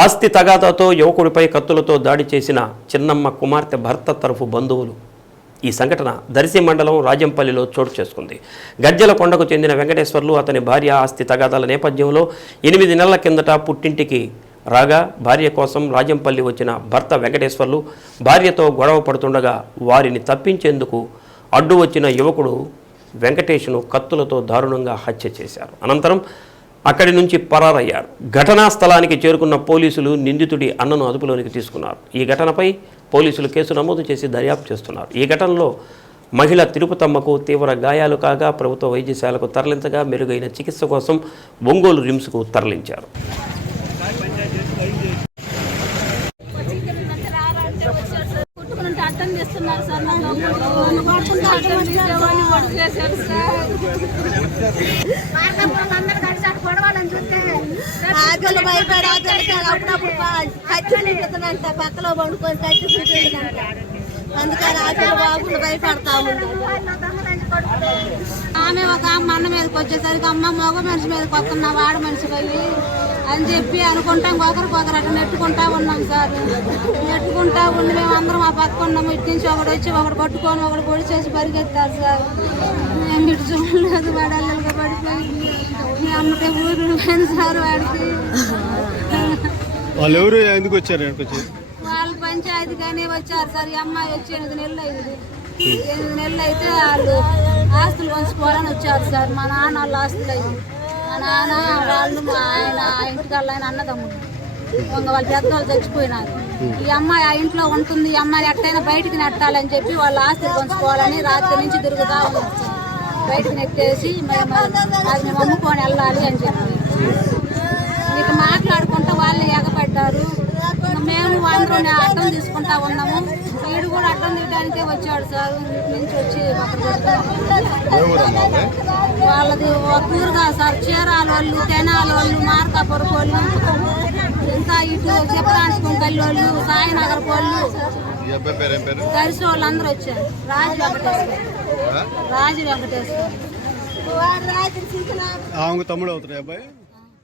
ఆస్తి తగాదాతో యువకుడిపై కత్తులతో దాడి చేసిన చిన్నమ్మ కుమార్తె భర్త తరఫు బంధువులు. ఈ సంఘటన దర్శి మండలం రాజంపల్లిలో చోటు చేసుకుంది. గజ్జల కొండకు చెందిన వెంకటేశ్వర్లు అతని భార్య ఆస్తి తగాదాల నేపథ్యంలో ఎనిమిది నెలల కిందట పుట్టింటికి రాగా భార్య కోసం రాజంపల్లి వచ్చిన భర్త వెంకటేశ్వర్లు భార్యతో గొడవ పడుతుండగా వారిని తప్పించేందుకు అడ్డు వచ్చిన యువకుడు వెంకటేష్ను కత్తులతో దారుణంగా హత్య చేశారు. అనంతరం అక్కడి నుంచి పరారయ్యారు. ఘటనా స్థలానికి చేరుకున్న పోలీసులు నిందితుడి అన్నను అదుపులోనికి తీసుకున్నారు. ఈ ఘటనపై పోలీసులు కేసు నమోదు చేసి దర్యాప్తు చేస్తున్నారు. ఈ ఘటనలో మహిళ తిరుపతమ్మకు తీవ్ర గాయాలు కాగా ప్రభుత్వ వైద్యశాలకు తరలించగా మెరుగైన చికిత్స కోసం ఒంగోలు రిమ్స్కు తరలించారు. అర్థం చేస్తున్నారు సార్. నన్ను పట్టుకుంటే చూస్తే ఆకలి భయపడి ఆకలికి అప్పుడప్పుడు ఖర్చులు చూపిస్తుందంట పక్కలో పండుకొని ఖర్చు చూపించదంట అందుకని ఆకలి బాగుండి భయపడతా ఆమె ఒక అమ్మ అన్న మీదకి వచ్చేసరికి అమ్మ మగ మనిషి మీదకి వస్తున్నా వాడ మనిషి పోయి అని చెప్పి అనుకుంటాం ఒకరికొకరు అట్లా నెట్టుకుంటా ఉన్నాం సార్. నెట్టుకుంటా ఉండి మేము అందరం ఆ పక్క ఉన్నాము. ఇటు నుంచి ఒకడు వచ్చి ఒకటి పట్టుకొని ఒకటి పొడి చేసి పరిగెత్తారు సార్. వాళ్ళు ఎవరు ఎందుకు వచ్చారు ఇక్కడికి పంచాయతీ కానీ వచ్చారు సార్. ఈ అమ్మాయి వచ్చి ఎనిమిది నెలలు అయింది. ఎనిమిది నెలలు అయితే వాళ్ళు ఆస్తులు పంచుకోవాలని వచ్చారు సార్. మా నాన్న వాళ్ళ ఆస్తులు అయ్యి. మా నాన్న వాళ్ళు మా ఆయన ఆ ఇంటికి వాళ్ళ ఆయన అన్నదమ్ముడు ఇంకా వాళ్ళ పెద్దవాళ్ళు చచ్చిపోయినారు. ఈ అమ్మాయి ఆ ఇంట్లో ఉంటుంది. ఈ అమ్మాయి ఎట్టయినా బయటికి నెట్టాలని చెప్పి వాళ్ళ ఆస్తులు పంచుకోవాలని రాత్రి నుంచి తిరుగుతా ఉన్నారు బయటకు నెట్టేసి మేము అది మేము అమ్ముకొని వెళ్ళాలి అని చెప్పి. ఇక మాట్లాడుకుంటూ వాళ్ళు ఎగబడ్డారు. మేము అందరం అర్థం తీసుకుంటా ఉన్నాము. వీడు కూడా అర్థం తీయడానికే వచ్చాడు సార్. నుంచి వచ్చి వాళ్ళది ఒక ఊరుగా సార్. చీరాల వాళ్ళు తెనాల వాళ్ళు మార్కాపురం వాళ్ళు. చెప్పడానికి కల్లోళ్ళు సాయినగర్ వాళ్ళు కలిసి వాళ్ళు అందరూ వచ్చారు. రాజు వెంకటేశ్వర. రాజు వెంకటేశ్వర. తమ్ముడు అవుతాడు ఈ అబ్బాయి?